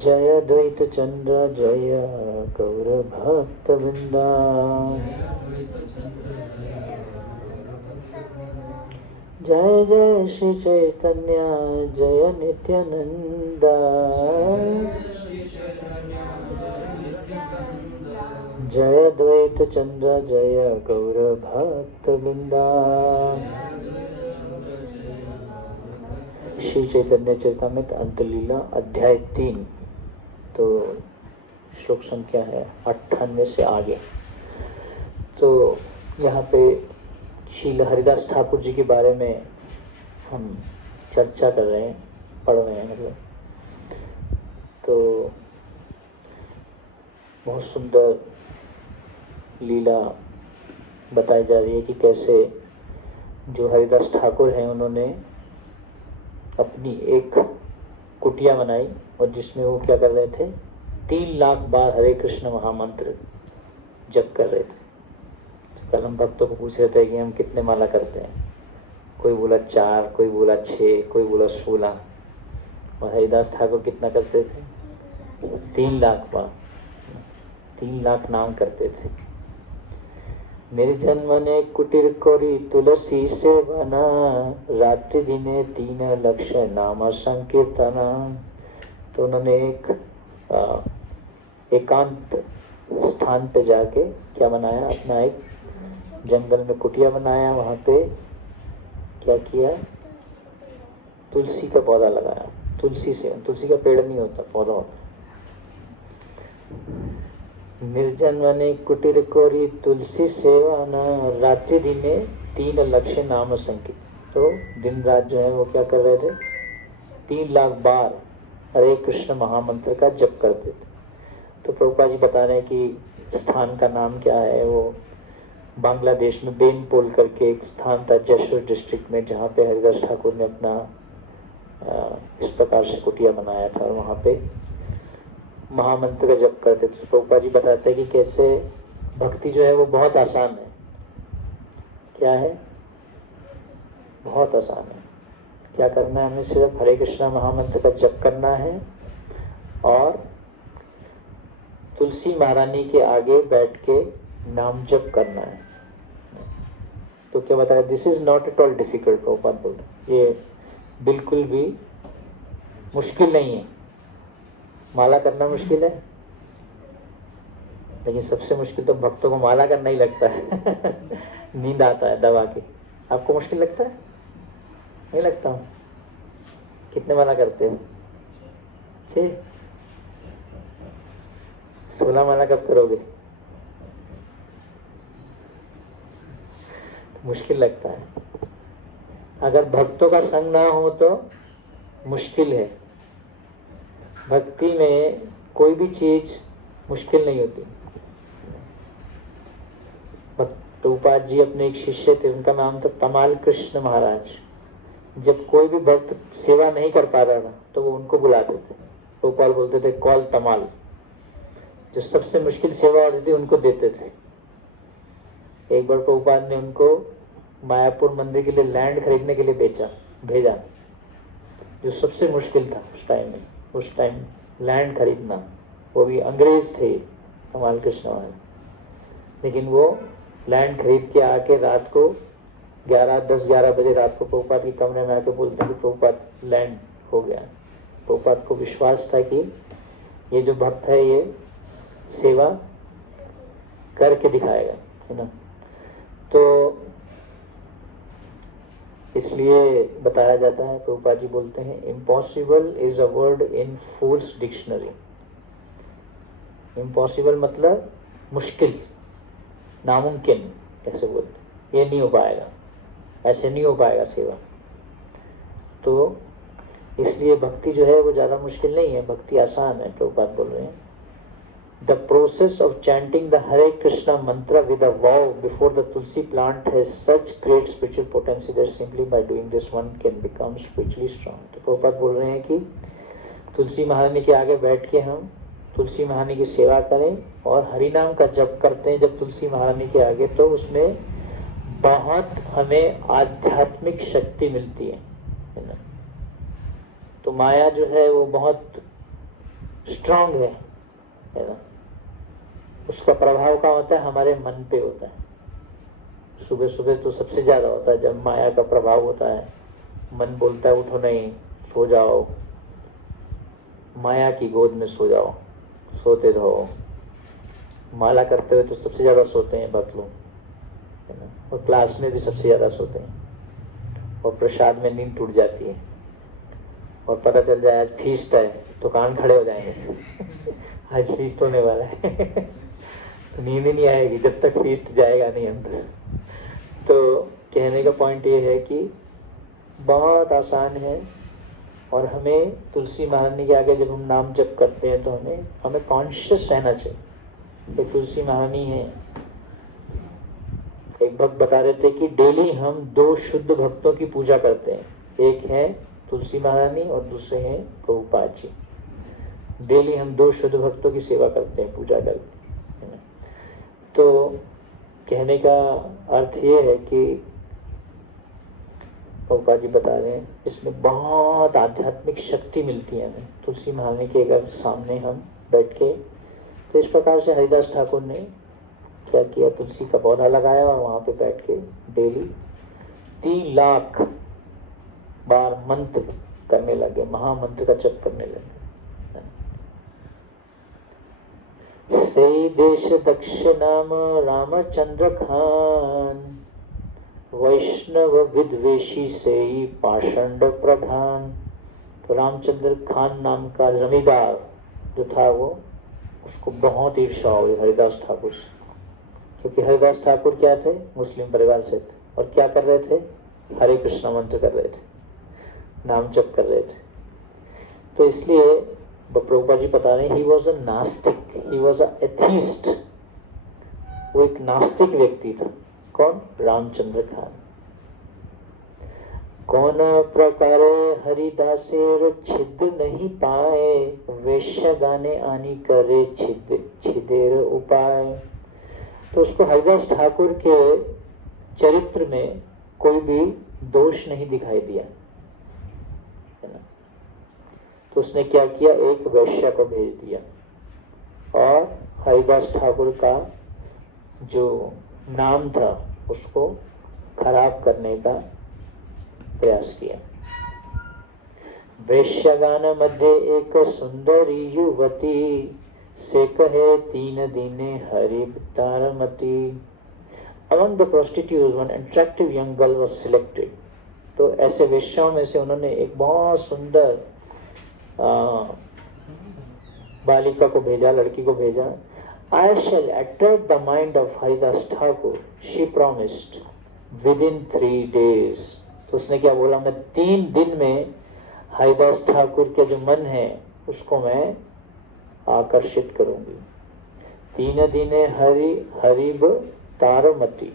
जय द्वैत चंद्र जय गौर भक्त वृंदा। जय जय श्री चैतन्य जय नित्यानंदा। जय द्वैत चंद्र जय गौर भक्त वृंदा। श्री चैतन्य चरितामृत अंतलीला अध्याय 3। तो श्लोक संख्या है 98 से आगे। तो यहाँ पे श्रील हरिदास ठाकुर जी के बारे में हम चर्चा कर रहे हैं, पढ़ रहे हैं मतलब। तो बहुत सुंदर लीला बताई जा रही है कि कैसे जो हरिदास ठाकुर हैं उन्होंने अपनी एक कुटिया बनाई और जिसमें वो क्या कर रहे थे, 3 लाख बार हरे कृष्ण महामंत्र जप कर रहे थे। तो कल हम भक्तों को पूछ रहे थे कि हम कितने माला करते हैं। कोई बोला 4, कोई बोला 6, कोई बोला 16। और हरिदास ठाकुर कितना करते थे? 3 लाख बार, 3 लाख नाम करते थे। निर्जन मने कुटीर कोरी तुलसी सेवना, रात्रि दिने 3 लक्ष नाम संकीर्तना। तो उन्होंने एक एकांत स्थान पे जाके क्या बनाया, अपना एक जंगल में कुटिया बनाया। वहाँ पे क्या किया, तुलसी का पौधा लगाया। तुलसी का पेड़ नहीं होता, पौधा होता। निर्जन वने कुटीर कोरी तुलसी सेवना, रात्रि दिने 3 लक्ष नाम संकीर्तन। तो दिन रात जो है वो क्या कर रहे थे, 3 लाख बार हरे कृष्ण महामंत्र का जप करते थे। तो प्रभुपाद जी बता रहे हैं कि स्थान का नाम क्या है। वो बांग्लादेश में बेनपोल करके एक स्थान था जयपुर डिस्ट्रिक्ट में, जहाँ पे हरिदास ठाकुर ने अपना इस प्रकार से कुटिया बनाया था और वहाँ पे महामंत्र का जप करते थे। प्रभुपाद जी बताते हैं कि कैसे भक्ति जो है वो बहुत आसान है। क्या है? बहुत आसान है। क्या करना है हमें? सिर्फ हरे कृष्णा महामंत्र का जप करना है और तुलसी महारानी के आगे बैठ के नाम जप करना है। तो क्या बताया, this is not at all difficult. Prabhupada बोलते ये बिल्कुल भी मुश्किल नहीं है। माला करना मुश्किल है, लेकिन सबसे मुश्किल तो भक्तों को माला करना ही लगता है। नींद आता है दबा के। आपको मुश्किल लगता है? नहीं लगता हूँ। कितने माला करते हो? 6? 16 माला कब करोगे? मुश्किल लगता है। अगर भक्तों का संग ना हो तो मुश्किल है। भक्ति में कोई भी चीज मुश्किल नहीं होती। प्रभुपाद जी अपने एक शिष्य थे, उनका नाम था तमाल कृष्ण महाराज। जब कोई भी भक्त सेवा नहीं कर पा रहा था तो वो उनको बुलाते थे। प्रभुपाद बोलते थे कॉल तमाल। जो सबसे मुश्किल सेवा होती थी उनको देते थे। एक बार प्रभुपाद ने उनको मायापुर मंदिर के लिए लैंड खरीदने के लिए भेजा, जो सबसे मुश्किल था उस टाइम में। उस टाइम लैंड खरीदना, वो भी अंग्रेज थे कमाल कृष्ण महाराज। लेकिन वो लैंड खरीद के आके रात को 10-11 बजे रात को प्रभुपाद के कमरे में आके बोलते हैं कि प्रभुपाद लैंड हो गया। प्रभुपाद को विश्वास था कि ये जो भक्त है ये सेवा करके दिखाएगा, है ना। तो इसलिए बताया जाता है, प्रभुपाद जी बोलते हैं impossible is a word in fools dictionary. Impossible मतलब मुश्किल, नामुमकिन ऐसे बोलते। ये नहीं हो पाएगा, ऐसे नहीं हो पाएगा सेवा। तो इसलिए भक्ति जो है वो ज़्यादा मुश्किल नहीं है, भक्ति आसान है। प्रभुपाद बोल रहे हैं The process of chanting the Hare Krishna mantra with a vow before the tulsi plant has such great spiritual potency that simply by doing this one can become spiritually strong. तो प्रभुपाद बोल रहे हैं कि तुलसी महारानी के आगे बैठ के हम तुलसी महारानी की सेवा करें और हरि नाम का जप करते हैं जब तुलसी महारानी के आगे, तो उसमें बहुत हमें आध्यात्मिक शक्ति मिलती है ना। तो माया जो है वो बहुत स्ट्रांग है ना। उसका प्रभाव कहाँ होता है? हमारे मन पे होता है। सुबह सुबह तो सबसे ज़्यादा होता है जब माया का प्रभाव होता है। मन बोलता है उठो नहीं, सो जाओ, माया की गोद में सो जाओ, सोते रहो। माला करते हुए तो सबसे ज़्यादा सोते हैं भक्त लोग, है ना, और क्लास में भी सबसे ज़्यादा सोते हैं, और प्रसाद में नींद टूट जाती है, और पता चल जाए आज फीस्ट है तो कान खड़े हो जाएंगे आज फीस्ट होने वाला है तो नींद ही नहीं आएगी जब तक फीस्ट जाएगा नहीं अंदर। तो कहने का पॉइंट ये है कि बहुत आसान है, और हमें तुलसी महारानी के आगे जब हम नाम जप करते हैं तो हमें कॉन्शियस रहना चाहिए कि तुलसी महारानी है। एक भक्त बता रहे थे कि डेली हम 2 शुद्ध भक्तों की पूजा करते हैं, एक है तुलसी महारानी और दूसरे हैं प्रभुपाद जी। डेली हम 2 शुद्ध भक्तों की सेवा करते हैं, पूजा करते हैं। तो कहने का अर्थ ये है कि प्रभुपाद जी बता रहे हैं इसमें बहुत आध्यात्मिक शक्ति मिलती है हमें तुलसी महारानी के अगर सामने हम बैठ के। तो इस प्रकार से हरिदास ठाकुर ने क्या किया, तुलसी का पौधा लगाया और वहाँ पे बैठ के डेली 3 लाख बार मंत्र करने लगे, महामंत्र का जप करने लगे। से देश दक्ष नाम रामचंद्र खान, वैष्णव विद्वेषी से पाषंड प्रधान। तो रामचंद्र खान नाम का जमींदार जो था वो, उसको बहुत ईर्ष्या हुई हरिदास ठाकुर से, क्योंकि हरिदास ठाकुर क्या थे, मुस्लिम परिवार से थे, और क्या कर रहे थे, हरे कृष्ण मंत्र कर रहे थे, नाम जप कर रहे थे। तो इसलिए प्रभुपाद जी बता रहे हैं ही वॉज अ नास्तिक, ही वॉज अ एथीस्ट। वो एक नास्तिक व्यक्ति था। कौन? रामचंद्र खान। कौन प्रकारे हरिदासेर छिद्र नहीं पाए, वेश्य गाने आनी करे छिदेर उपाय। तो उसको हरिदास ठाकुर के चरित्र में कोई भी दोष नहीं दिखाई दिया, है ना। तो उसने क्या किया, एक वैश्या को भेज दिया और हरिदास ठाकुर का जो नाम था उसको खराब करने का प्रयास किया। वैश्यगान मध्य एक सुंदरी युवती, से कहे 3 दिने हरितारमती। Among the prostitutes, one attractive young girl was selected. तो ऐसे वेश्याओं में से उन्होंने एक बहुत सुंदर बालिका को भेजा, लड़की को भेजा। I shall attract the mind of Haridas Thakur, she promised, within 3 days. तो उसने क्या बोला, मैं 3 दिन में हरिदास ठाकुर के जो मन है उसको मैं आकर्षित करूंगी। 3 दिने हरिब तारमती।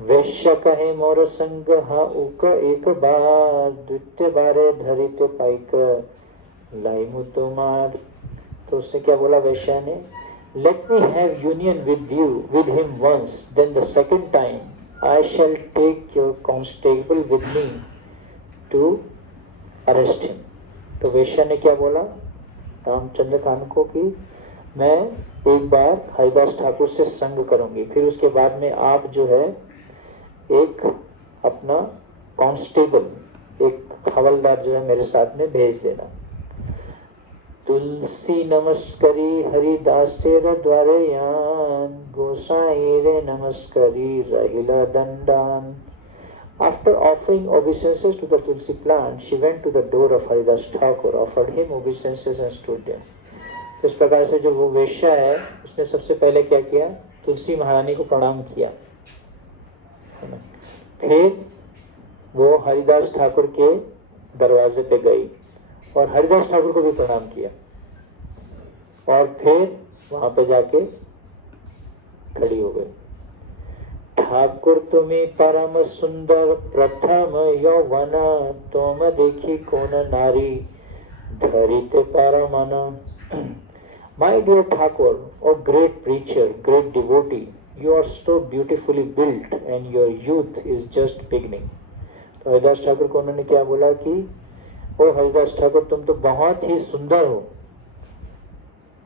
वैश्य कहे मोर संग हा उक एक बार, द्वितीय बारे धरित पाइक लाइमु तुम्हार। तो उसने क्या बोला वैश्य ने, let me have union with him once, then the second time I shall take your constable with me to arrest him. तो वैश्य ने क्या बोला रामचंद्र खान को कि मैं एक बार हरिदास ठाकुर से संग करूंगी, फिर उसके बाद में आप जो है एक अपना कांस्टेबल, एक हवलदार जो है मेरे साथ में भेज देना। तुलसी नमस्करी हरिदास तेरे द्वारे यान, गोसाई रे नमस्करी रहिला दंडान। After offering obeisances to the Tulsi plant, she went to the door of Haridas Thakur, offered him obeisances and stood there. तो इस प्रकार से जो वो वेश्या है उसने सबसे पहले क्या किया, तुलसी महारानी को प्रणाम किया, फिर वो हरिदास ठाकुर के दरवाजे पे गई और हरिदास ठाकुर को भी प्रणाम किया, और फिर वहां पे जाके खड़ी हो गई। ठाकुर तुम्हें परम सुंदर प्रथम यौवन, तुम देखी कौन नारी धरित परमन। My dear Thakur, O great preacher, great devotee, you are so beautifully built and your youth is just beginning. तो तो हरिदास ठाकुर को उन्होंने क्या बोला कि ओ हरिदास ठाकुर, तुम तो बहुत ही सुंदर हो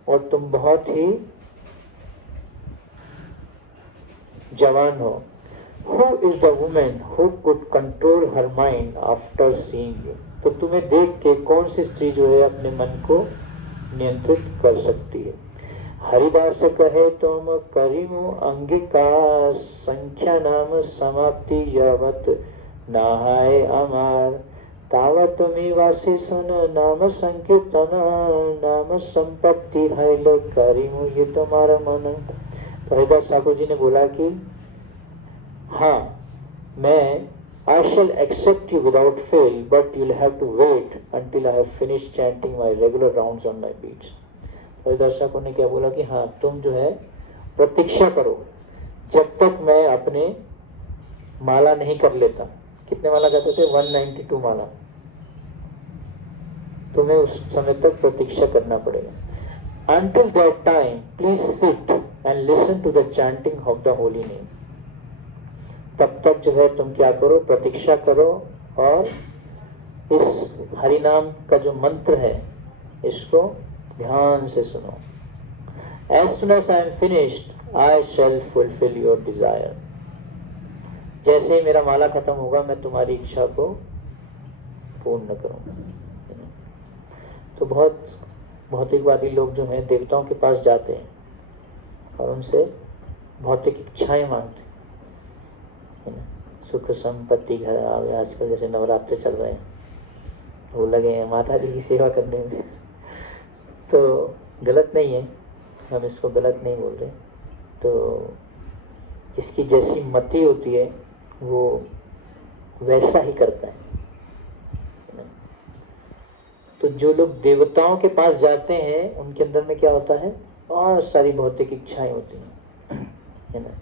और तुम बहुत ही जवान हो। Who is the woman who could control her mind after seeing you? तो तुम्हें देख के कौन सी स्त्री जो है अपने मन को नियंत्रित कर सकती है। हरिदास कहे तुम करिमु अंगिका संख्या नाम समाप्ति यावत नहाय अमार तावत में वासी सन नाम संकीर्तन नाम संपत्ति है करिमु ये तुम्हारा मन। तो हरिदास ठाकुर जी ने बोला कि हाँ, मैं I shall accept you without fail, but you'll have to wait until I have finished chanting my regular rounds on my beats. Haridas Thakur ने क्या बोला कि हाँ, तुम जो है प्रतीक्षा करो जब तक मैं अपने माला नहीं कर लेता। कितने माला कहते थे? 192 माला। तुम्हें उस समय तक प्रतीक्षा करना पड़ेगा। Until that time, please sit and listen to the chanting of the holy name. तब तक जो है तुम क्या करो, प्रतीक्षा करो और इस हरि नाम का जो मंत्र है इसको ध्यान से सुनो। As soon as I am finished, I shall fulfill your desire. जैसे ही मेरा माला खत्म होगा मैं तुम्हारी इच्छा को पूर्ण करूंगा। तो बहुत भौतिकवादी लोग जो हैं देवताओं के पास जाते हैं और उनसे भौतिक इच्छाएं मांगते हैं, सुख संपत्ति घर आवे। आजकल जैसे नवरात्र चल रहे हैं, वो लगे हैं माता जी की सेवा करने में। तो गलत नहीं है, हम इसको गलत नहीं बोल रहे। तो जिसकी जैसी मति होती है वो वैसा ही करता है। तो जो लोग देवताओं के पास जाते हैं उनके अंदर में क्या होता है, बहुत सारी भौतिक इच्छाएं होती हैं, है ना।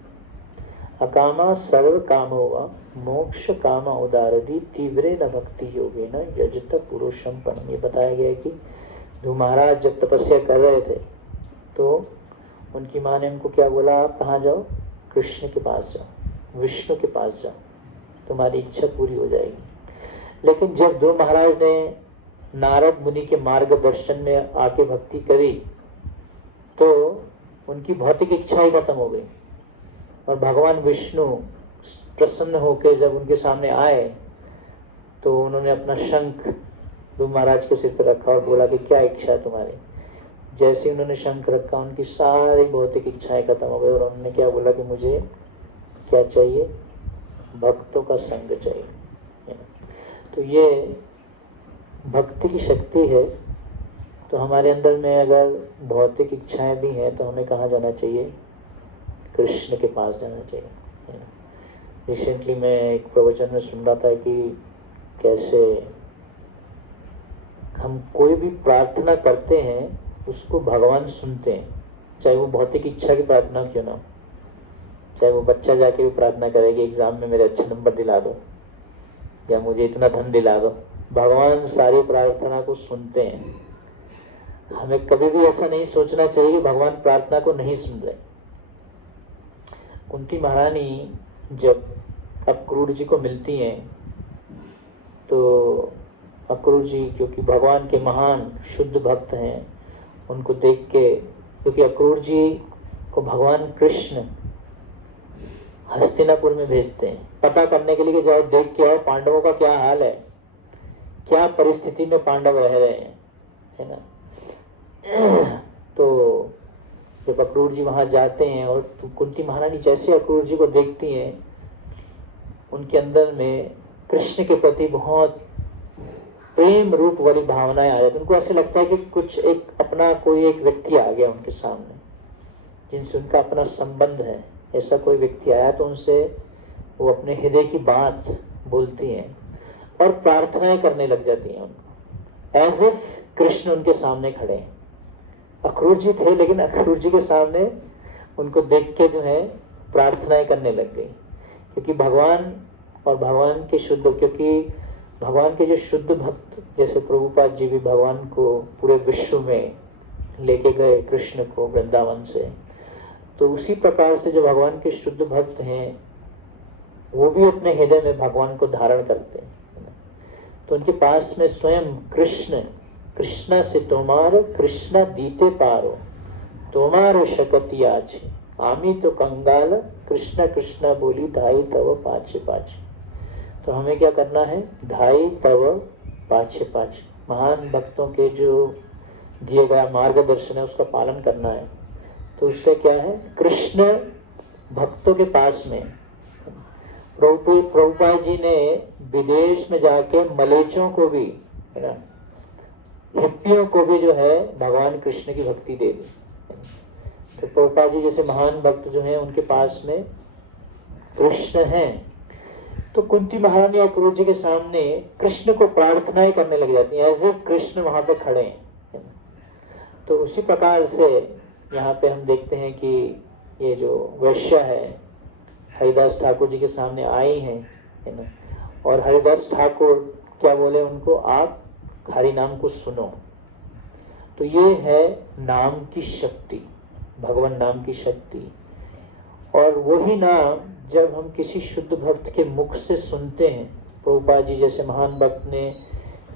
अकामा सर्व कामो वा मोक्ष कामा उदारदी तीव्रे न भक्ति योगे न यजत पुरुषम परम। ये बताया गया है कि ध्रुव महाराज जब तपस्या कर रहे थे तो उनकी माँ ने उनको क्या बोला, आप कहाँ जाओ, कृष्ण के पास जाओ, विष्णु के पास जाओ, तुम्हारी इच्छा पूरी हो जाएगी। लेकिन जब ध्रुव महाराज ने नारद मुनि के मार्गदर्शन में आके भक्ति करी तो उनकी भौतिक इच्छा ही खत्म हो गई और भगवान विष्णु प्रसन्न होकर जब उनके सामने आए तो उन्होंने अपना शंख ध्रुव महाराज के सिर पर रखा और बोला कि क्या इच्छा है तुम्हारी। जैसे ही उन्होंने शंख रखा उनकी सारी भौतिक इच्छाएं खत्म हो गई और उन्होंने क्या बोला कि मुझे क्या चाहिए, भक्तों का संग चाहिए। तो ये भक्ति की शक्ति है। तो हमारे अंदर में अगर भौतिक इच्छाएं भी हैं तो हमें कहाँ जाना चाहिए, कृष्ण के पास जाना चाहिए। रिसेंटली मैं एक प्रवचन में सुन रहा था कि कैसे हम कोई भी प्रार्थना करते हैं उसको भगवान सुनते हैं, चाहे वो भौतिक इच्छा की प्रार्थना क्यों ना हो। चाहे वो बच्चा जाके भी प्रार्थना करेगी एग्जाम में मेरे अच्छे नंबर दिला दो या मुझे इतना धन दिला दो, भगवान सारी प्रार्थना को सुनते हैं। हमें कभी भी ऐसा नहीं सोचना चाहिए कि भगवान प्रार्थना को नहीं सुन रहे। कुंती महारानी जब अक्रूर जी को मिलती हैं तो अक्रूर जी क्योंकि भगवान के महान शुद्ध भक्त हैं, उनको देख के, क्योंकि अक्रूर जी को भगवान कृष्ण हस्तिनापुर में भेजते हैं पता करने के लिए कि जाओ देख के आओ पांडवों का क्या हाल है, क्या परिस्थिति में पांडव रह रहे हैं, है ना। तो जब अक्रूर जी वहाँ जाते हैं और कुंती महारानी जैसे अक्रूर जी को देखती हैं उनके अंदर में कृष्ण के प्रति बहुत प्रेम रूप वाली भावनाएं आ जाती। उनको ऐसे लगता है कि कुछ एक अपना कोई एक व्यक्ति आ गया उनके सामने जिनसे उनका अपना संबंध है। ऐसा कोई व्यक्ति आया तो उनसे वो अपने हृदय की बात बोलती हैं और प्रार्थनाएं करने लग जाती हैं उनको, एज इफ कृष्ण उनके सामने खड़े हैं। अक्रूर जी थे लेकिन अक्रूर जी के सामने उनको देख के जो है प्रार्थनाएं करने लग गई, क्योंकि भगवान और भगवान के शुद्ध, क्योंकि भगवान के जो शुद्ध भक्त जैसे प्रभुपाद जी भी भगवान को पूरे विश्व में लेके गए कृष्ण को वृंदावन से, तो उसी प्रकार से जो भगवान के शुद्ध भक्त हैं वो भी अपने हृदय में भगवान को धारण करते हैं। तो उनके पास में स्वयं कृष्ण, कृष्णा से तोमारो कृष्णा दीते पारो, तोमारो शकति आज आमी तो कंगाल, कृष्णा कृष्णा बोली ढाई तव पाछे पाछे। तो हमें क्या करना है, ढाई तव पाछे पाछे, महान भक्तों के जो दिए गया मार्गदर्शन है उसका पालन करना है। तो उससे क्या है, कृष्ण भक्तों के पास में। प्रभुपाद जी ने विदेश में जाके मलेचों को भी, है ना, हिप्पियों को भी जो है भगवान कृष्ण की भक्ति दे दी। तो प्रभुपाद जी जैसे महान भक्त जो हैं उनके पास में कृष्ण हैं। तो कुंती महारानी और गुरु जी के सामने कृष्ण को प्रार्थनाएं करने लग जाती हैं, एज इफ कृष्ण वहां पे खड़े हैं। तो उसी प्रकार से यहाँ पे हम देखते हैं कि ये जो वैश्या है हरिदास ठाकुर जी के सामने आई हैं, है ना, और हरिदास ठाकुर क्या बोले उनको, आप हरि नाम को सुनो। तो ये है नाम की शक्ति, भगवान नाम की शक्ति। और वही नाम जब हम किसी शुद्ध भक्त के मुख से सुनते हैं, प्रभुपाद जी जैसे महान भक्त ने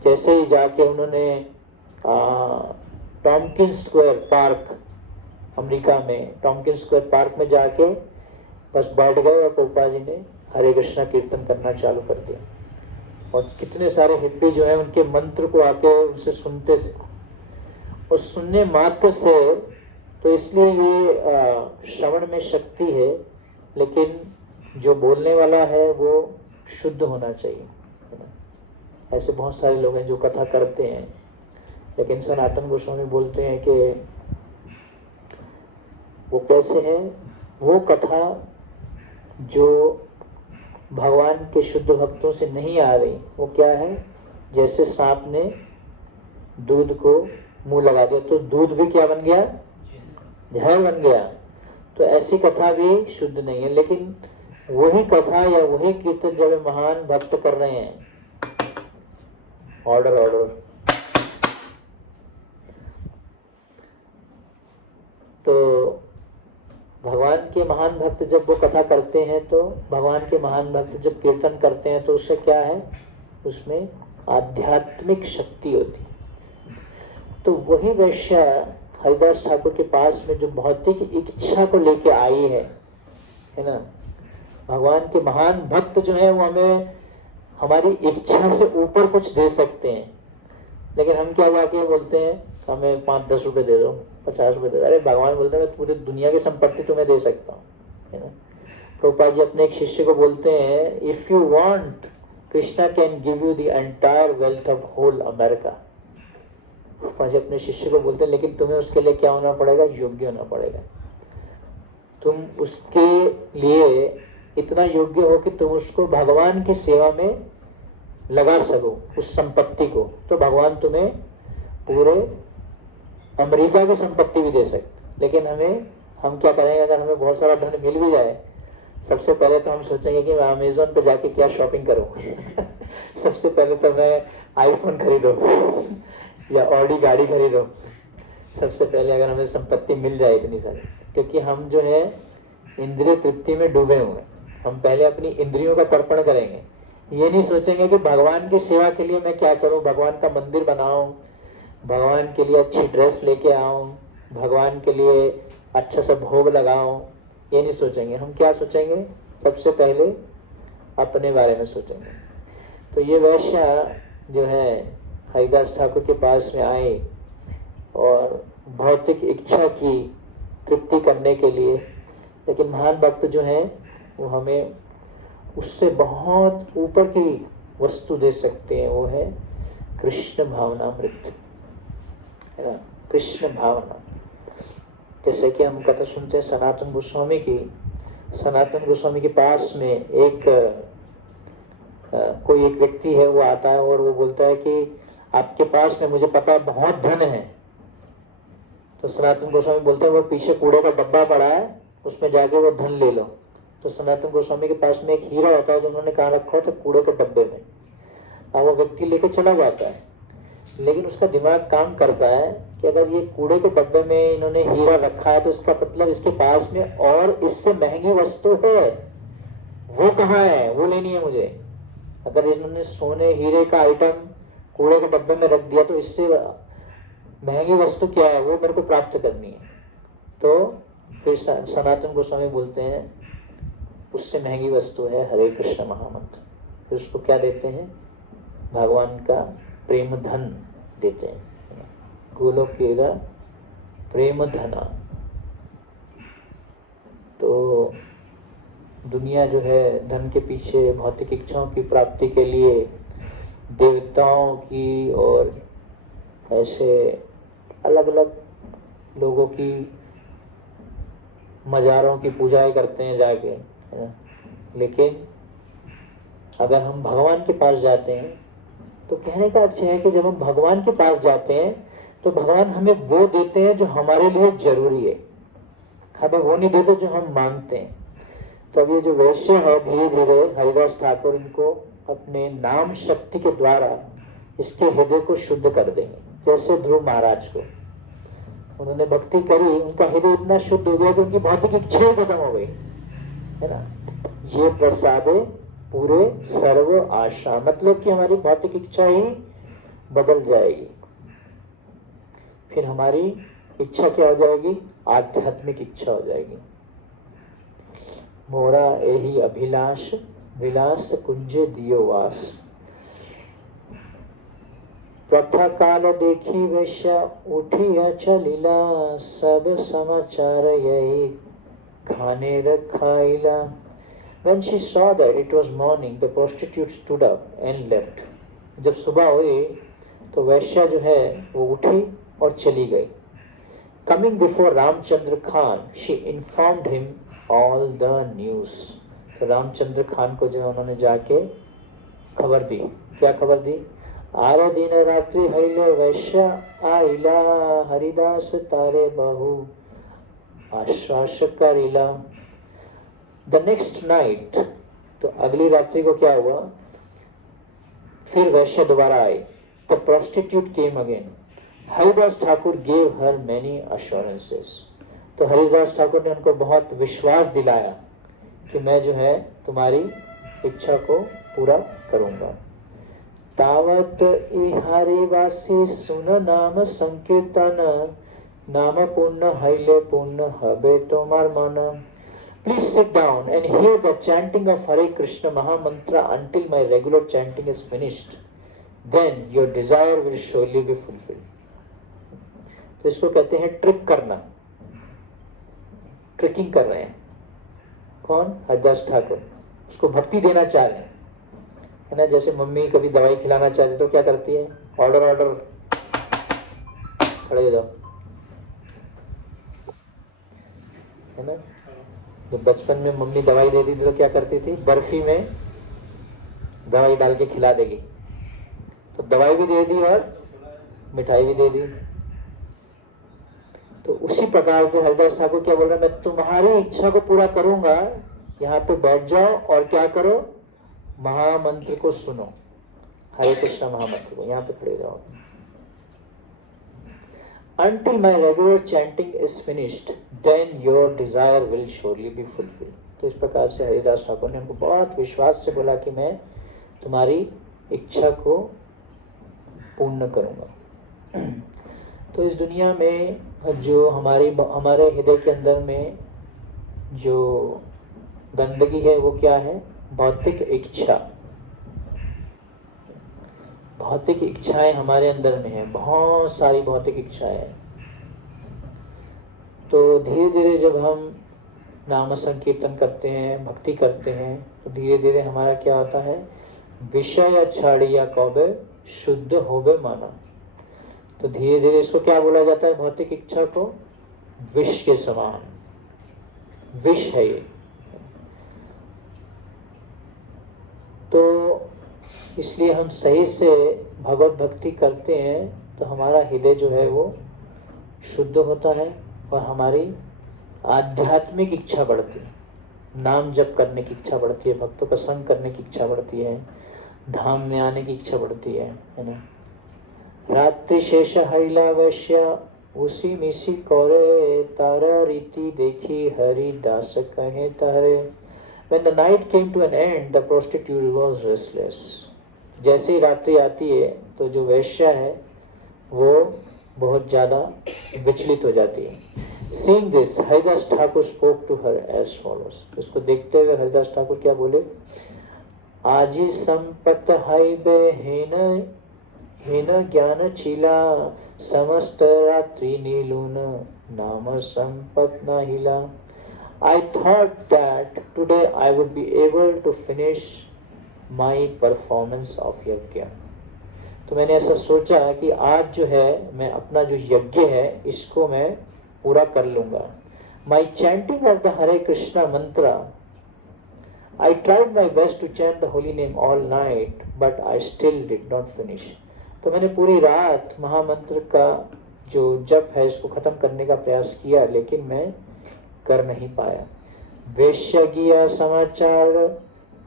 जैसे ही जाके उन्होंने टॉम्किंस स्क्वायर पार्क, अमेरिका में टॉम्किंस स्क्वायर पार्क में जाके बस बैठ गए और प्रभुपाद जी ने हरे कृष्णा कीर्तन करना चालू कर दिया। और कितने सारे हिप्पी जो है उनके मंत्र को आके उनसे सुनते थे। और सुनने मात्र से, तो इसलिए ये श्रवण में शक्ति है, लेकिन जो बोलने वाला है वो शुद्ध होना चाहिए। ऐसे बहुत सारे लोग हैं जो कथा करते हैं, लेकिन सनातन गोस्वामी बोलते हैं कि वो कैसे है, वो कथा जो भगवान के शुद्ध भक्तों से नहीं आ रही, वो क्या है, जैसे सांप ने दूध को मुंह लगा दिया तो दूध भी क्या बन गया, जहर बन गया। तो ऐसी कथा भी शुद्ध नहीं है। लेकिन वही कथा या वही कीर्तन जब महान भक्त कर रहे हैं, ऑर्डर ऑर्डर, तो भगवान के महान भक्त जब वो कथा करते हैं, तो भगवान के महान भक्त जब कीर्तन करते हैं, तो उससे क्या है, उसमें आध्यात्मिक शक्ति होती है। तो वही वैश्या हरिदास ठाकुर के पास में जो भौतिक इच्छा को लेके आई है ना, भगवान के महान भक्त जो है वो हमें हमारी इच्छा से ऊपर कुछ दे सकते हैं। लेकिन हम क्या जाके बोलते हैं, हमें 5-10 रुपए दे दो, 50 रुपए दे दो। अरे भगवान बोलते हैं मैं पूरी दुनिया की संपत्ति तुम्हें दे सकता हूँ, है ना। प्रभुपाद जी अपने एक शिष्य को बोलते हैं, if you want Krishna can give you the entire wealth of whole America. Prabhupada ji अपने शिष्य को बोलते हैं, लेकिन तुम्हें उसके लिए क्या होना पड़ेगा, योग्य होना पड़ेगा। तुम उसके लिए इतना योग्य हो कि तुम उसको भगवान की सेवा में लगा सको, उस संपत्ति को। तो भगवान तुम्हें पूरे अमेरिका की संपत्ति भी दे सकते। लेकिन हम क्या करेंगे, अगर हमें बहुत सारा धन मिल भी जाए, सबसे पहले तो हम सोचेंगे कि मैं अमेजोन पे जाके क्या शॉपिंग करूं सबसे पहले तो मैं आईफोन खरीदूं या ऑडी गाड़ी खरीदूं। सबसे पहले अगर हमें संपत्ति मिल जाए इतनी सारी, क्योंकि हम जो है इंद्रिय तृप्ति में डूबे हुए हैं। हम पहले अपनी इंद्रियों का तर्पण करेंगे, ये नहीं सोचेंगे कि भगवान की सेवा के लिए मैं क्या करूं, भगवान का मंदिर बनाऊं, भगवान के लिए अच्छी ड्रेस लेके आऊं, भगवान के लिए अच्छा सा भोग लगाऊं। ये नहीं सोचेंगे। हम क्या सोचेंगे, सबसे पहले अपने बारे में सोचेंगे। तो ये वैश्या जो है हरिदास ठाकुर के पास में आए और भौतिक इच्छा की तृप्ति करने के लिए, लेकिन महान भक्त जो हैं वो हमें उससे बहुत ऊपर की वस्तु दे सकते हैं। वो है कृष्ण भावनामृत, है ना, कृष्ण भावना। जैसे कि हम कथा सुनते हैं सनातन गोस्वामी की। सनातन गोस्वामी के पास में कोई एक व्यक्ति है, वो आता है और वो बोलता है कि आपके पास में मुझे पता है बहुत धन है। तो सनातन गोस्वामी बोलते हैं वो पीछे कूड़े का डब्बा पड़ा है, उसमें जाके वो धन ले लो। तो सनातन गोस्वामी के पास में एक हीरा होता है जो उन्होंने कहाँ रखा होता है, कूड़े के डब्बे में। अब वो व्यक्ति लेके चला जाता है, लेकिन उसका दिमाग काम करता है कि अगर ये कूड़े के डब्बे में इन्होंने हीरा रखा है तो इसका मतलब इसके पास में और इससे महंगी वस्तु है, वो कहाँ है, वो लेनी है मुझे। अगर इन्होंने सोने हीरे का आइटम कूड़े के डब्बे में रख दिया तो इससे महंगी वस्तु क्या है, वो मेरे को प्राप्त करनी है। तो फिर सनातन गोस्वामी बोलते हैं उससे महंगी वस्तु है हरे कृष्ण महामंत्र। फिर उसको क्या देते हैं, भगवान का प्रेम धन देते हैं, गोलोकेरा प्रेम धना। तो दुनिया जो है धन के पीछे भौतिक इच्छाओं की प्राप्ति के लिए देवताओं की और ऐसे अलग अलग लोगों की मज़ारों की पूजाएं करते हैं जाके, है ना। लेकिन अगर हम भगवान के पास जाते हैं तो कहने का अर्थ है कि जब हम भगवान के पास जाते हैं तो भगवान हमें वो देते हैं जो हमारे लिए जरूरी है, हमें वो नहीं देते जो हम मांगते हैं। तो अब ये जो वैश्य है धीरे धीरे हरिदास ठाकुर इनको अपने नाम शक्ति के द्वारा इसके हृदय को शुद्ध कर देंगे। जैसे ध्रुव महाराज को उन्होंने भक्ति करी, उनका हृदय इतना शुद्ध हो गया कि उनकी भौतिक इच्छाएं खत्म हो गई, है ना। ये प्रसादे पूरे सर्व आशा, मतलब कि हमारी भौतिक इच्छा ही बदल जाएगी। फिर हमारी इच्छा क्या हो जाएगी, आध्यात्मिक इच्छा हो जाएगी। मोरा यही अभिलाष विलास कुंजे दियो वास। प्रथा काल देखी वैश्या उठी चलीला, सब समाचार यही खाने रखाइला। When she saw that it was morning, the prostitute stood up and left. जब सुबह हुई तो वैश्या जो है वो उठी और चली गई। Coming before Ramchandra Khan, she informed him all the news. तो रामचंद्र खान को जो है उन्होंने जाके खबर दी। क्या खबर दी, आरे दिन रात्रि हईले वैश्या आइला, हरिदास तारे बहु आश्वास करिला। द नेक्स्ट नाइट, तो अगली रात्रि को क्या हुआ, फिर वैश्य दोबारा आई। The prostitute came again. Haridas Thakur gave her many assurances. तो हरिदास ठाकुर ने उनको बहुत विश्वास दिलाया कि मैं जो है तुम्हारी इच्छा को पूरा करूंगा। तावत इहारी वासी सुन नाम संकीर्तन, नाम पुण्य हईले पुण्य हबे तोमार मन। Please sit down and hear the chanting of Hare Krishna Mahamantra until my regular chanting is finished. Then your desire will surely be fulfilled. तो इसको कहते हैं ट्रिक करना, ट्रिकिंग कर रहे हैं। कौन, हरिदास ठाकुर। उसको भक्ति देना चाह रहे हैं, है ना। जैसे मम्मी कभी दवाई खिलाना चाहती तो क्या करती है, ऑर्डर ऑर्डर, खड़े हो जाओ, है ना। तो बचपन में मम्मी दवाई दे दी तो क्या करती थी, बर्फी में दवाई डाल के खिला देगी। तो दवाई भी दे दी और मिठाई भी दे दी। तो उसी प्रकार से हरिदास ठाकुर क्या बोल रहे हैं, मैं तुम्हारी इच्छा को पूरा करूंगा। यहाँ पे बैठ जाओ और क्या करो, महामंत्र को सुनो, हरे कृष्ण महामंत्र को। यहाँ पे खड़े जाओ। Until my regular chanting is finished, then your desire will surely be fulfilled. तो इस प्रकार से हरिदास ठाकुर ने हमको बहुत विश्वास से बोला कि मैं तुम्हारी इच्छा को पूर्ण करूंगा। तो इस दुनिया में जो हमारे हृदय के अंदर में जो गंदगी है वो क्या है, भौतिक इच्छा। भौतिक इच्छाएं हमारे अंदर में है, बहुत सारी भौतिक इच्छाएं हैं। तो धीरे धीरे जब हम नाम संकीर्तन करते हैं, भक्ति करते हैं, तो धीरे धीरे हमारा क्या होता है, विषय छाड़िया कौबे शुद्ध होबे माना। तो धीरे धीरे इसको क्या बोला जाता है, भौतिक इच्छा को विष के समान, विष है ये। तो इसलिए हम सही से भगवत भक्ति करते हैं तो हमारा हृदय जो है वो शुद्ध होता है और हमारी आध्यात्मिक इच्छा बढ़ती है, नाम जप करने की इच्छा बढ़ती है, भक्तों का संग करने की इच्छा बढ़ती है, धाम में आने की इच्छा बढ़ती है ना। रात्रि शेष हरिला वैश्य उसी मिसी कौरे, तारा रीति देखी हरि दास कहे तारे। When the night came to an end, the prostitute was restless. जैसे ही रात्रि आती है तो जो वेश्या है वो बहुत ज़्यादा विचलित हो जाती है. Seeing this, Haridas Thakur spoke to her as follows. उसको देखते हुए हरिदास ठाकुर क्या बोले? आजी संपत हाइबे हेन ज्ञान चीला समस्त रात्रि नीलून नाम संपत न हिला. I thought that today I would be able to finish my performance of यज्ञ. तो मैंने ऐसा सोचा कि आज जो है मैं अपना जो यज्ञ है इसको मैं पूरा कर लूँगा. My chanting of the Hare Krishna mantra, I tried my best to chant the holy name all night, but I still did not finish. तो मैंने पूरी रात महामंत्र का जो जप है इसको ख़त्म करने का प्रयास किया, लेकिन मैं कर नहीं पाया. वेश्य गिया समाचार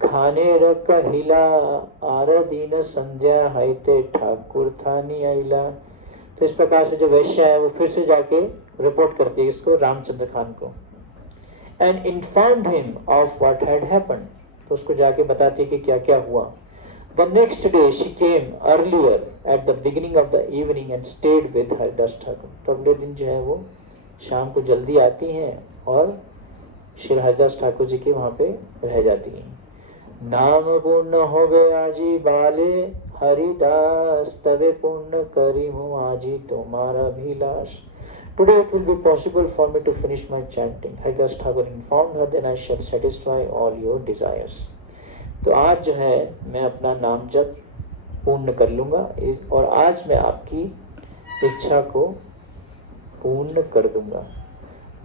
खानेर कहिला आरदीन संध्या हाइते ठाकुर थानी आइला. तो इस प्रकार से जो वेश्या है वो फिर से जाके रिपोर्ट करती है इसको रामचंद्र खान को. And informed him of what had happened. तो उसको जाके बताती है कि क्या क्या हुआ. The next day she came earlier at the beginning of the evening and stayed with Haridas Thakur. तो अगले दिन जो है वो शाम को जल्दी आती हैं और श्री हरिदास ठाकुर जी के वहाँ पे रह जाती हैं. नाम पूर्ण होवे आजी बाले हरिदास तवे पूर्ण करीमु आजी तुम्हारा Abhilash. Today it will be possible for me to finish my chanting. Haridas Thakur informed her, then I shall satisfy all your desires. तो आज जो है मैं अपना नाम जप पूर्ण कर लूँगा और आज मैं आपकी इच्छा को पूर्ण कर दूंगा.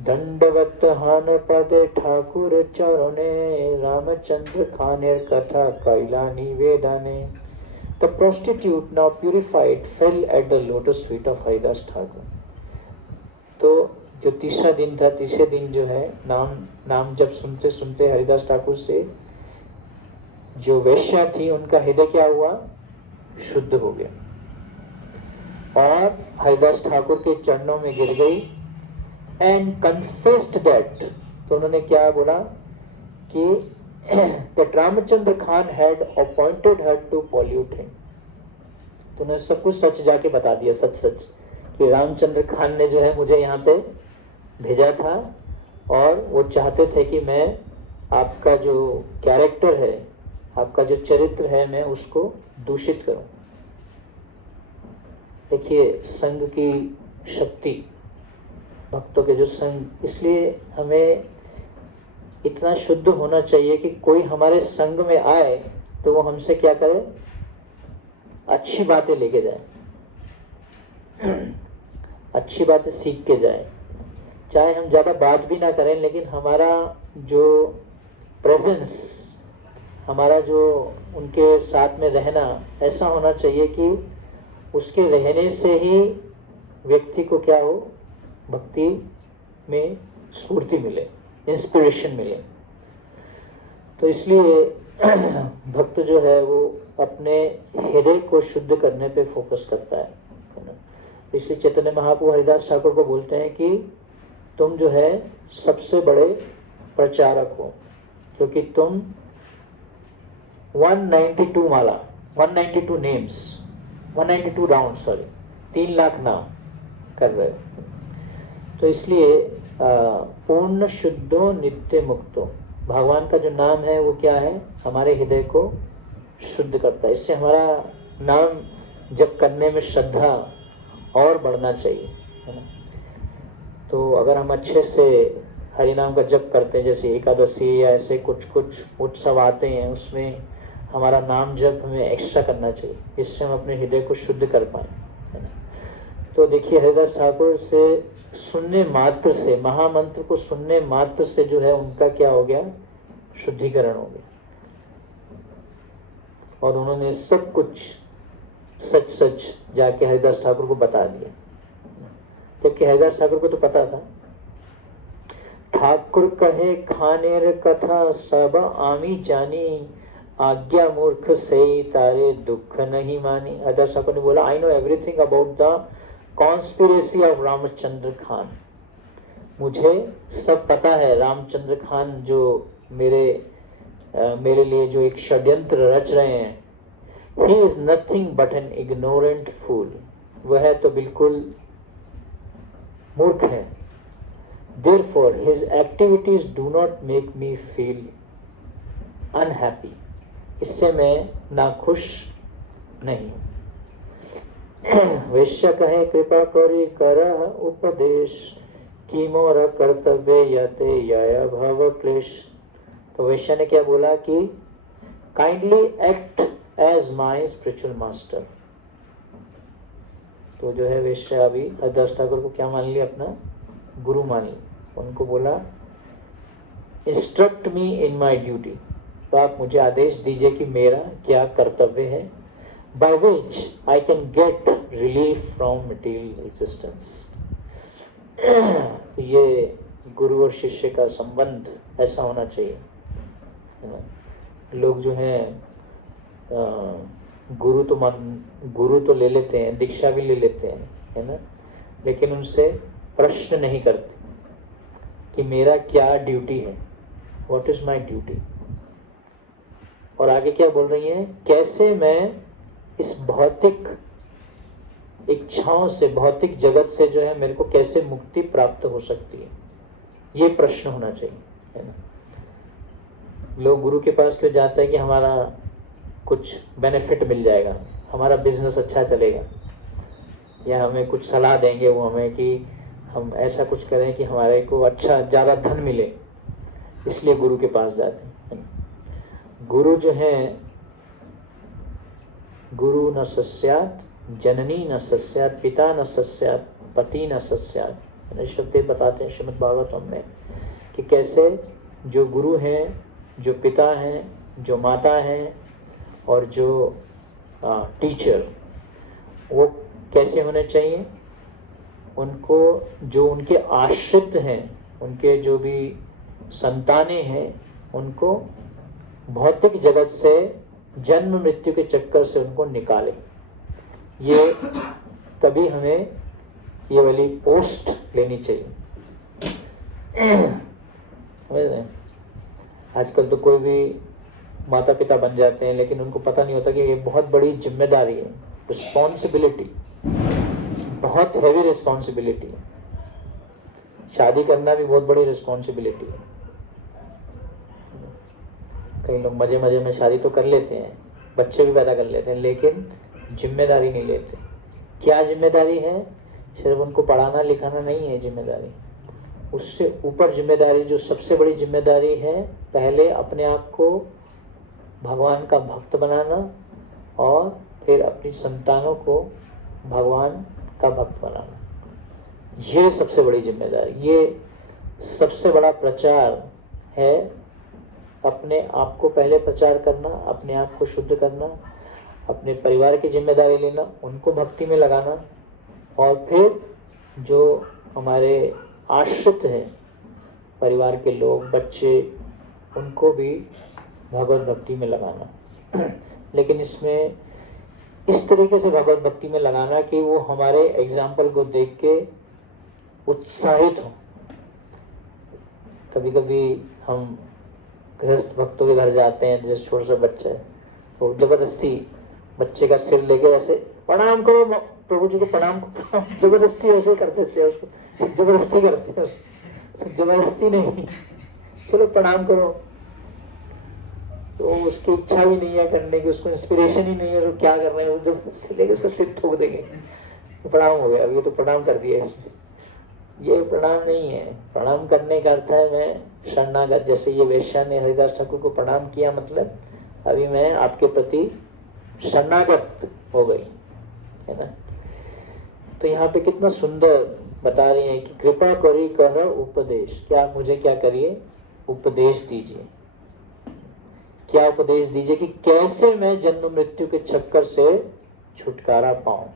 दंडवत हान पदे ठाकुर चरणे रामचंद्र खानेर कथा कैला निवेदने. The prostitute, now purified, fell at the lotus feet of Haridas Thakur. तो जो तीसरा दिन था, तीसरे दिन जो है नाम जब सुनते सुनते हरिदास ठाकुर से जो वेश्या थी उनका हृदय क्या हुआ? शुद्ध हो गया और हरिदास ठाकुर के चरणों में गिर गई. And confessed that. तो उन्होंने क्या बोला कि that Ramachandra Khan had appointed her to pollute him. तो उन्होंने सब कुछ सच जाके बता दिया, सच सच कि रामचंद्र खान ने जो है मुझे यहाँ पे भेजा था और वो चाहते थे कि मैं आपका जो कैरेक्टर है, आपका जो चरित्र है, मैं उसको दूषित करूं. देखिए संग की शक्ति, भक्तों के जो संग, इसलिए हमें इतना शुद्ध होना चाहिए कि कोई हमारे संग में आए तो वो हमसे क्या करे? अच्छी बातें लेके जाए, अच्छी बातें सीख के जाए. चाहे हम ज़्यादा बात भी ना करें, लेकिन हमारा जो प्रेजेंस, हमारा जो उनके साथ में रहना ऐसा होना चाहिए कि उसके रहने से ही व्यक्ति को क्या हो? भक्ति में स्फूर्ति मिले, इंस्पिरेशन मिले. तो इसलिए भक्त जो है वो अपने हृदय को शुद्ध करने पे फोकस करता है. इसलिए चैतन्य महाप्रभु हरिदास ठाकुर को बोलते हैं कि तुम जो है सबसे बड़े प्रचारक हो, क्योंकि तुम 192 माला, 192 नेम्स, 192 राउंड, 3 लाख नाम कर रहे हो. तो इसलिए पूर्ण शुद्धो नित्य मुक्तो, भगवान का जो नाम है वो क्या है? हमारे हृदय को शुद्ध करता है. इससे हमारा नाम जप करने में श्रद्धा और बढ़ना चाहिए, है ना. तो अगर हम अच्छे से हरि नाम का जप करते हैं, जैसे एकादशी या ऐसे कुछ कुछ उत्सव आते हैं, उसमें हमारा नाम जप हमें एक्स्ट्रा करना चाहिए, इससे हम अपने हृदय को शुद्ध कर पाएँ, है ना. तो देखिए हरिदास ठाकुर से सुनने मात्र से, महामंत्र को सुनने मात्र से जो है उनका क्या हो गया? शुद्धिकरण हो गया. और उन्होंने सब कुछ सच सच जाके हरिदास ठाकुर को बता दिया, क्योंकि हरिदास ठाकुर को तो पता था. ठाकुर कहे खानेर कथा सब आमी जानी आज्ञा मूर्ख से तारे दुख नहीं मानी. हरिदास ठाकुर ने बोला, I know everything about the conspiracy of Ramchandra Khan. मुझे सब पता है. रामचंद्र खान जो मेरे मेरे लिए जो एक षड्यंत्र रच रहे हैं, he is nothing but an ignorant fool, वह तो बिल्कुल मूर्ख है। Therefore his activities do not make me feel unhappy, इससे मैं नाखुश नहीं हूँ। वैश्य कहे कृपा करी करह उपदेश, की मोर कर्तव्य यते यय भव क्लेश। तो वैश्य ने क्या बोला कि kindly act as my spiritual master. तो जो है वैश्य अभी हरिदास ठाकुर को क्या मान लिया, अपना गुरु मान लिया। उनको बोला instruct me in my duty, तो आप मुझे आदेश दीजिए कि मेरा क्या कर्तव्य है, by which I can get relief from material existence. ये गुरु और शिष्य का संबंध ऐसा होना चाहिए, है ना। लोग जो हैं गुरु तो ले लेते हैं, दीक्षा भी ले लेते हैं, है ना, लेकिन उनसे प्रश्न नहीं करते कि मेरा क्या ड्यूटी है, व्हाट इज माई ड्यूटी। और आगे क्या बोल रही हैं, कैसे मैं इस भौतिक इच्छाओं से, भौतिक जगत से जो है मेरे को कैसे मुक्ति प्राप्त हो सकती है, ये प्रश्न होना चाहिए, है ना। लोग गुरु के पास क्यों जाते हैं कि हमारा कुछ बेनिफिट मिल जाएगा, हमारा बिजनेस अच्छा चलेगा, या हमें कुछ सलाह देंगे वो हमें कि हम ऐसा कुछ करें कि हमारे को अच्छा ज़्यादा धन मिले, इसलिए गुरु के पास जाते हैं। गुरु जो है, गुरु न सस्यात् जननी न सस्यात् पिता न सस्यात् पति न सस्यात्। शब्द बताते हैं श्रीमद् भागवतम में कि कैसे जो गुरु हैं, जो पिता हैं, जो माता हैं और जो टीचर, वो कैसे होने चाहिए। उनको जो उनके आश्रित हैं, उनके जो भी संतानें हैं, उनको भौतिक जगत से, जन्म मृत्यु के चक्कर से उनको निकाले। ये तभी हमें ये वाली पोस्ट लेनी चाहिए। आजकल तो कोई भी माता पिता बन जाते हैं, लेकिन उनको पता नहीं होता कि ये बहुत बड़ी जिम्मेदारी है, रिस्पॉन्सिबिलिटी, बहुत हैवी रिस्पॉन्सिबिलिटी है। शादी करना भी बहुत बड़ी रिस्पॉन्सिबिलिटी है। कई लोग मजे मजे में शादी तो कर लेते हैं, बच्चे भी पैदा कर लेते हैं, लेकिन जिम्मेदारी नहीं लेते। क्या जिम्मेदारी है? सिर्फ उनको पढ़ाना लिखाना नहीं है जिम्मेदारी, उससे ऊपर जिम्मेदारी, जो सबसे बड़ी जिम्मेदारी है, पहले अपने आप को भगवान का भक्त बनाना और फिर अपनी संतानों को भगवान का भक्त बनाना। ये सबसे बड़ी जिम्मेदारी, ये सबसे बड़ा प्रचार है। अपने आप को पहले प्रचार करना, अपने आप को शुद्ध करना, अपने परिवार की जिम्मेदारी लेना, उनको भक्ति में लगाना, और फिर जो हमारे आश्रित हैं, परिवार के लोग, बच्चे, उनको भी भगवत भक्ति में लगाना। लेकिन इसमें इस तरीके से भगवत भक्ति में लगाना कि वो हमारे एग्जाम्पल को देख के उत्साहित हो। कभी कभी हम गृहस्थ भक्तों के घर जाते हैं, जैसे छोटा सा बच्चा है, तो जबरदस्ती बच्चे का सिर लेके ऐसे प्रणाम करो प्रभु जी को, प्रणाम करो, जबरदस्ती ऐसे कर देते हैं उसको, जबरदस्ती करते हैं उसको। जबरदस्ती नहीं, चलो प्रणाम करो, तो उसकी इच्छा भी नहीं है करने की, उसको इंस्पिरेशन ही नहीं है, तो क्या कर रहे हैं, जबरदस्ती लेके उसका सिर ठोक देंगे, प्रणाम हो गया, अब ये तो प्रणाम कर दिया। ये प्रणाम नहीं है। प्रणाम करने का अर्थ है मैं शरणागत, जैसे ये वेश्या ने हरिदास ठाकुर को प्रणाम किया, मतलब अभी मैं आपके प्रति शरणागत हो गई, है ना। तो यहाँ पे कितना सुंदर बता रही हैं कि कृपा करी कह उपदेश, क्या मुझे क्या करिए, उपदेश दीजिए। क्या उपदेश दीजिए कि कैसे मैं जन्म मृत्यु के चक्कर से छुटकारा पाऊं।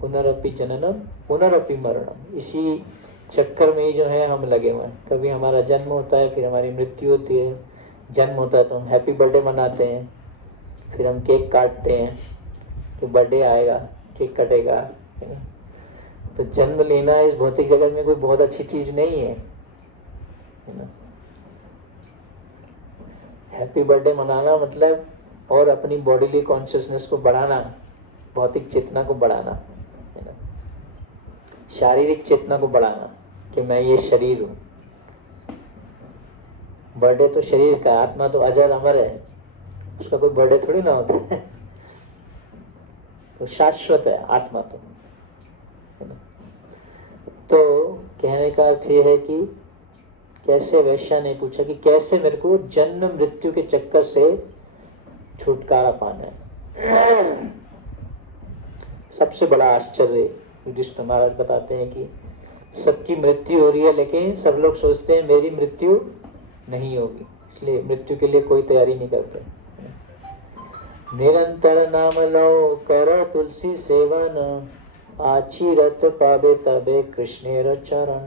पुनरपि जननम पुनरपि मरणम, इसी चक्कर में ही जो है हम लगे हुए हैं। कभी हमारा जन्म होता है, फिर हमारी मृत्यु होती है। जन्म होता है तो हम हैप्पी बर्थडे मनाते हैं, फिर हम केक काटते हैं, तो बर्थडे आएगा, केक कटेगा, है ना। तो जन्म लेना इस भौतिक जगत में कोई बहुत अच्छी चीज नहीं है, है ना। हैप्पी बर्थडे मनाना मतलब और अपनी बॉडीली कॉन्शियसनेस को बढ़ाना, भौतिक चेतना को बढ़ाना, है ना, शारीरिक चेतना को बढ़ाना कि मैं ये शरीर हूँ। बर्थडे तो शरीर का, आत्मा तो अजर अमर है, उसका कोई बर्थडे थोड़ी ना होता है। तो शाश्वत है आत्मा तो, है ना। तो कहने का अर्थ ये है कि कैसे, वैश्या ने पूछा कि कैसे मेरे को जन्म मृत्यु के चक्कर से छुटकारा पाना है। सबसे बड़ा आश्चर्य युधिष्ठिर महाराज बताते हैं कि सबकी मृत्यु हो रही है, लेकिन सब लोग सोचते हैं मेरी मृत्यु नहीं होगी, इसलिए मृत्यु के लिए कोई तैयारी नहीं करते। निरंतर नाम लो करो तुलसी सेवन, आचीरत पावे तबे कृष्णेर चरण।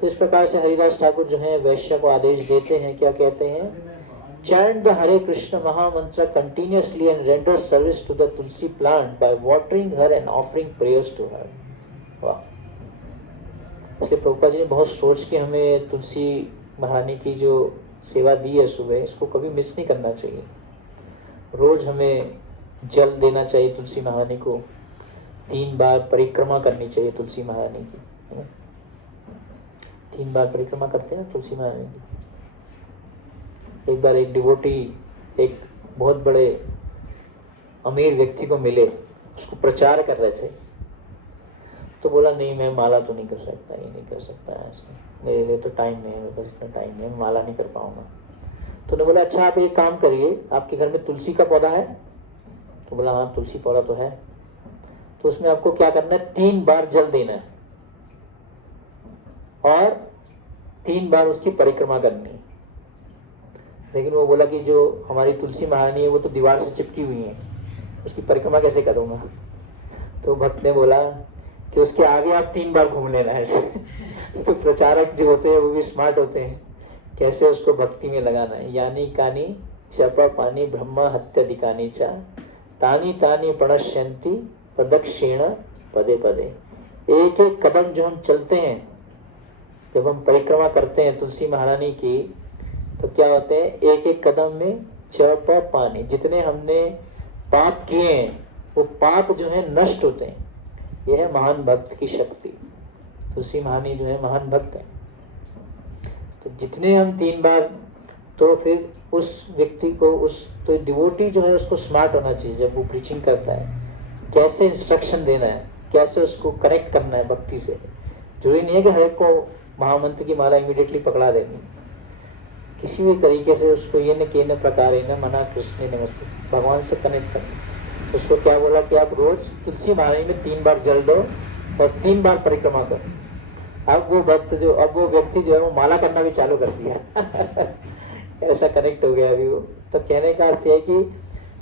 तो इस प्रकार से हरिदास ठाकुर जो है वैश्य को आदेश देते हैं, क्या कहते हैं, chant the Hare Krishna Mahamantra continuously and render service to the Tulsi plant by watering her and offering prayers to her. वाह, इसलिए प्रभुपाद जी ने बहुत सोच के हमें तुलसी महारानी की जो सेवा दी है सुबह, इसको कभी मिस नहीं करना चाहिए। रोज हमें जल देना चाहिए तुलसी महारानी को, 3 बार परिक्रमा करनी चाहिए तुलसी महारानी की। 3 बार परिक्रमा करते हैं ना तुलसी महारानी की। एक बार एक डिवोटी एक बहुत बड़े अमीर व्यक्ति को मिले, उसको प्रचार कर रहे थे, तो बोला नहीं मैं माला तो नहीं कर सकता, ये नहीं कर सकता ऐसे, मेरे लिए तो टाइम नहीं है, मेरे पास इतना टाइम नहीं है, मैं माला नहीं कर पाऊंगा। तो उन्होंने बोला अच्छा आप एक काम करिए, आपके घर में तुलसी का पौधा है? तो बोला हाँ तुलसी पौधा तो है। तो उसमें आपको क्या करना है, 3 बार जल देना है और 3 बार उसकी परिक्रमा करनी है। लेकिन वो बोला कि जो हमारी तुलसी महारानी है वो तो दीवार से चिपकी हुई है, उसकी परिक्रमा कैसे करूँगा? तो भक्त ने बोला कि उसके आगे आप 3 बार घूम लेना है ऐसे। तो प्रचारक जो होते हैं वो भी स्मार्ट होते हैं, कैसे उसको भक्ति में लगाना है। यानी कानी चपा पानी ब्रह्मा हत्याधिकानी चा तानी तानी प्रणश्यंती प्रदक्षिण पदे पदे। एक एक कदम जो हम चलते हैं, जब हम परिक्रमा करते हैं तुलसी महारानी की, तो क्या होते हैं, एक एक कदम में जप पानी, जितने हमने पाप किए हैं वो पाप जो है नष्ट होते हैं। यह है महान भक्त की शक्ति। तुलसी महारानी जो है महान भक्त है। तो जितने हम 3 बार, तो फिर उस व्यक्ति को, उस तो डिवोटी जो है उसको स्मार्ट होना चाहिए जब वो प्रीचिंग करता है, कैसे इंस्ट्रक्शन देना है, कैसे उसको कनेक्ट करना है भक्ति से। जरूरी नहीं है कि हर एक को महामंत्र की माला इमीडिएटली पकड़ा देनी, किसी भी तरीके से उसको ये न के न प्रकार न मना कृष्ण नमस्ते भगवान से कनेक्ट करना। उसको क्या बोला कि आप रोज तुलसी महारानी में 3 बार जल दो और 3 बार परिक्रमा करो। अब वो व्यक्ति जो है वो माला करना भी चालू कर दिया। ऐसा कनेक्ट हो गया अभी वो। तो कहने का अर्थ है कि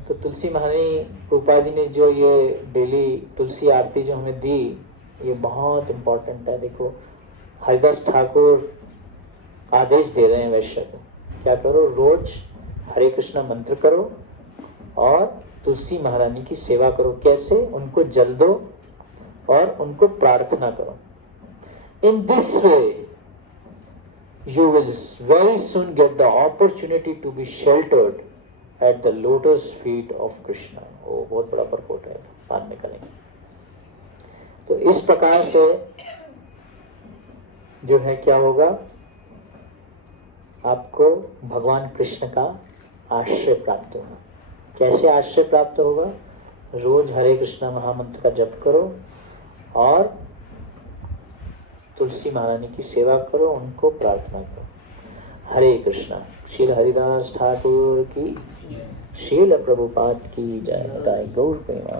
तो तुलसी महारानी रूपा जी ने जो ये डेली तुलसी आरती जो हमें दी, ये बहुत इम्पोर्टेंट है। देखो हरिदास ठाकुर आदेश दे रहे हैं वैश्य को, क्या करो, रोज हरे कृष्णा मंत्र करो और तुलसी महारानी की सेवा करो। कैसे? उनको जल दो और उनको प्रार्थना करो। In this way you will very soon get the opportunity to be sheltered at the lotus feet of Krishna. वो बहुत बड़ा परपोर्ट है, बाद में करेंगे। तो इस प्रकार से जो है क्या होगा, आपको भगवान कृष्ण का आश्रय प्राप्त होगा। कैसे आश्रय प्राप्त होगा? रोज हरे कृष्णा महामंत्र का जप करो और तुलसी महारानी की सेवा करो, उनको प्रार्थना करो। हरे कृष्णा। श्रील हरिदास ठाकुर की, श्रील प्रभुपाद की जय। गौर प्रेमा।